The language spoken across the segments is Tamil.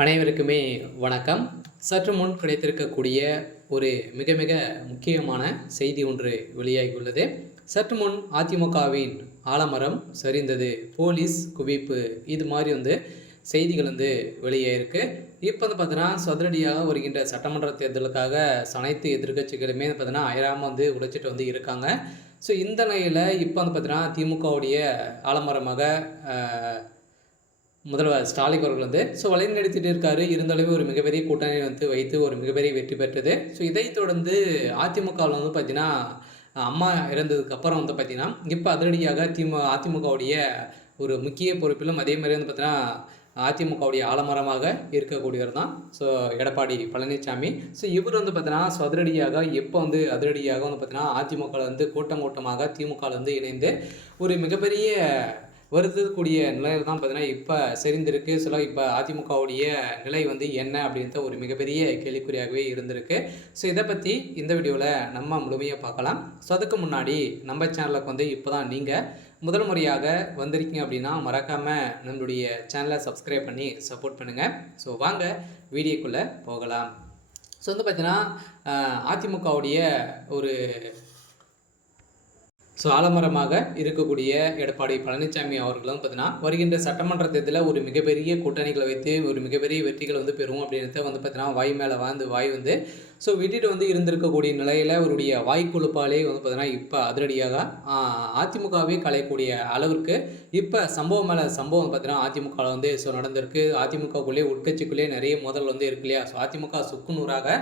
அனைவருக்குமே வணக்கம். சற்று முன் கிடைத்திருக்கக்கூடிய ஒரு மிக மிக முக்கியமான செய்தி ஒன்று வெளியாகியுள்ளது. சற்று முன் அதிமுகவின் ஆலமரம் சரிந்தது, போலீஸ் குவிப்பு, இது மாதிரி செய்திகள் வெளியே இருக்கு. இப்போ பார்த்தீங்கன்னா சதுரடியாக வருகின்ற சட்டமன்ற தேர்தலுக்காக அனைத்து எதிர்க்கட்சிகளுமே பார்த்தீங்கன்னா அயராமல் உழைச்சிட்டு இருக்காங்க. ஸோ இந்த நிலையில் இப்போ பார்த்தீங்கன்னா திமுகவுடைய ஆலமரமாக முதல்வர் ஸ்டாலின் அவர்கள் வழிநடத்திட்டு இருக்காரு. இருந்தாலுமே ஒரு மிகப்பெரிய கூட்டணி வைத்து ஒரு மிகப்பெரிய வெற்றி பெற்றது. ஸோ இதைத் தொடர்ந்து அதிமுகவில் பார்த்தீங்கன்னா அம்மா இறந்ததுக்கு அப்புறம் பார்த்தீங்கன்னா இப்போ அதிரடியாக அதிமுகவுடைய ஒரு முக்கிய பொறுப்பிலும் அதே மாதிரி பார்த்தீங்கன்னா அதிமுகவுடைய ஆலமரமாக இருக்கக்கூடியவர் தான் எடப்பாடி பழனிசாமி. ஸோ இவர் பார்த்தீங்கன்னா அதிரடியாக எப்போ அதிரடியாக பார்த்தீங்கன்னா அதிமுக கூட்டம் கூட்டமாக திமுகவில் இணைந்து ஒரு மிகப்பெரிய வருத்தக்கூடிய நிலையில் தான் பார்த்தீங்கன்னா இப்போ சரிந்திருக்கு. இப்போ அதிமுகவுடைய நிலை என்ன அப்படின்ற ஒரு மிகப்பெரிய கேள்விக்குறியாகவே இருந்திருக்கு. ஸோ இதை பற்றி இந்த வீடியோவில் நம்ம முழுமையாக பார்க்கலாம். ஸோ அதுக்கு முன்னாடி நம்ம சேனலுக்கு இப்போ தான் நீங்கள் முதல் முறையாக வந்திருக்கீங்க அப்படின்னா மறக்காமல் நம்மளுடைய சேனலை சப்ஸ்கிரைப் பண்ணி சப்போர்ட் பண்ணுங்கள். ஸோ வாங்க வீடியோக்குள்ளே போகலாம். ஸோ பார்த்தீங்கன்னா அதிமுகவுடைய ஒரு ஆலமரமாக இருக்கக்கூடிய எடப்பாடி பழனிசாமி அவர்களும் பார்த்தீங்கன்னா வருகின்ற சட்டமன்ற தேர்தலில் ஒரு மிகப்பெரிய கூட்டணிகளை வைத்து ஒரு மிகப்பெரிய வெற்றிகள் பெறுவோம் அப்படின்றத பார்த்தீங்கன்னா வாய் மேலே வாய் விட்டுட்டு இருந்திருக்கக்கூடிய நிலையில் அவருடைய வாய்க்குழுப்பாலே பார்த்தீங்கன்னா இப்போ அதிரடியாக அதிமுகவே கலையக்கூடிய அளவிற்கு இப்போ சம்பவம் மேலே சம்பவம் பார்த்தீங்கன்னா அதிமுகவில் நடந்திருக்கு. அதிமுகக்குள்ளே உட்கட்சிக்குள்ளே நிறைய மோதல் இருக்கு இல்லையா. அதிமுக சுக்குநூறாக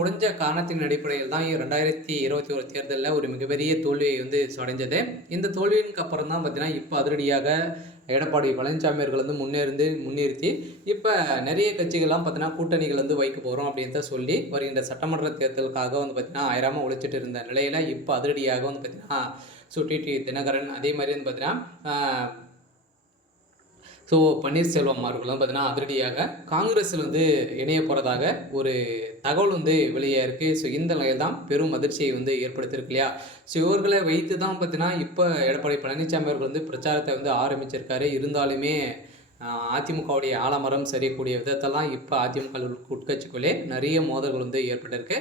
உடைஞ்ச காரணத்தின் அடிப்படையில் தான் 2021 தேர்தலில் ஒரு மிகப்பெரிய தோல்வியை அடைஞ்சது. இந்த தோல்விக்கு அப்புறம் தான் பார்த்தீங்கன்னா இப்போ அதிரடியாக எடப்பாடி பழனிசாமி அவர்கள் முன்னிறுத்தி இப்போ நிறைய கட்சிகள்லாம் பார்த்தீங்கன்னா கூட்டணிகள் வைக்க போகிறோம் அப்படின்றத சொல்லி வருகின்ற சட்டமன்ற தேர்தலுக்காக பார்த்தீங்கன்னா ஆயிரமாக உழைச்சிட்டு இருந்த நிலையில் இப்போ அதிரடியாக பார்த்தீங்கன்னா டிடி தினகரன் அதே மாதிரி பார்த்தீங்கன்னா பன்னீர்செல்வம் அவர்களும் பார்த்தீங்கன்னா அதிரடியாக காங்கிரஸில் இணைய போகிறதாக ஒரு தகவல் வெளியே இருக்குது. இந்த நிலையில் தான் பெரும் அதிர்ச்சியை ஏற்படுத்தியிருக்கு இல்லையா. இவர்களை வைத்து தான் பார்த்தீங்கன்னா இப்போ எடப்பாடி பழனிசாமி அவர்கள் பிரச்சாரத்தை ஆரம்பிச்சிருக்காரு. இருந்தாலுமே அதிமுகவுடைய ஆலமரம் சரியக்கூடிய விதத்தெல்லாம் இப்போ அதிமுக உட்கட்சிக்குள்ளே நிறைய மோதல்கள் ஏற்பட்டிருக்கு.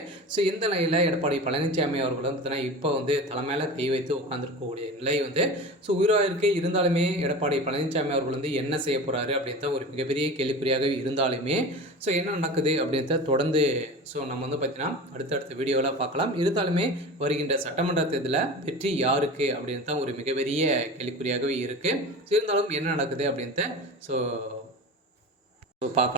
இந்த நிலையில் எடப்பாடி பழனிசாமி அவர்கள் பார்த்தீங்கன்னா இப்போ தலைமையில் கை வைத்து உட்காந்துருக்கக்கூடிய நிலை உயிராக இருக்குது. இருந்தாலுமே எடப்பாடி பழனிசாமி அவர்கள் என்ன செய்ய போகிறாரு அப்படின்ற ஒரு மிகப்பெரிய கேள்விக்குறியாக இருந்தாலுமே என்ன நடக்குது அப்படின்றத தொடர்ந்து நம்ம பார்த்தீங்கன்னா அடுத்தடுத்த வீடியோவில் பார்க்கலாம். இருந்தாலுமே வருகின்ற சட்டமன்ற தேர்தலில் வெற்றி யாருக்கு அப்படின்னு தான் ஒரு மிகப்பெரிய கேள்விக்குறியாகவே இருக்குது. இருந்தாலும் என்ன நடக்குது அப்படின்றத பார்க்கலாம்.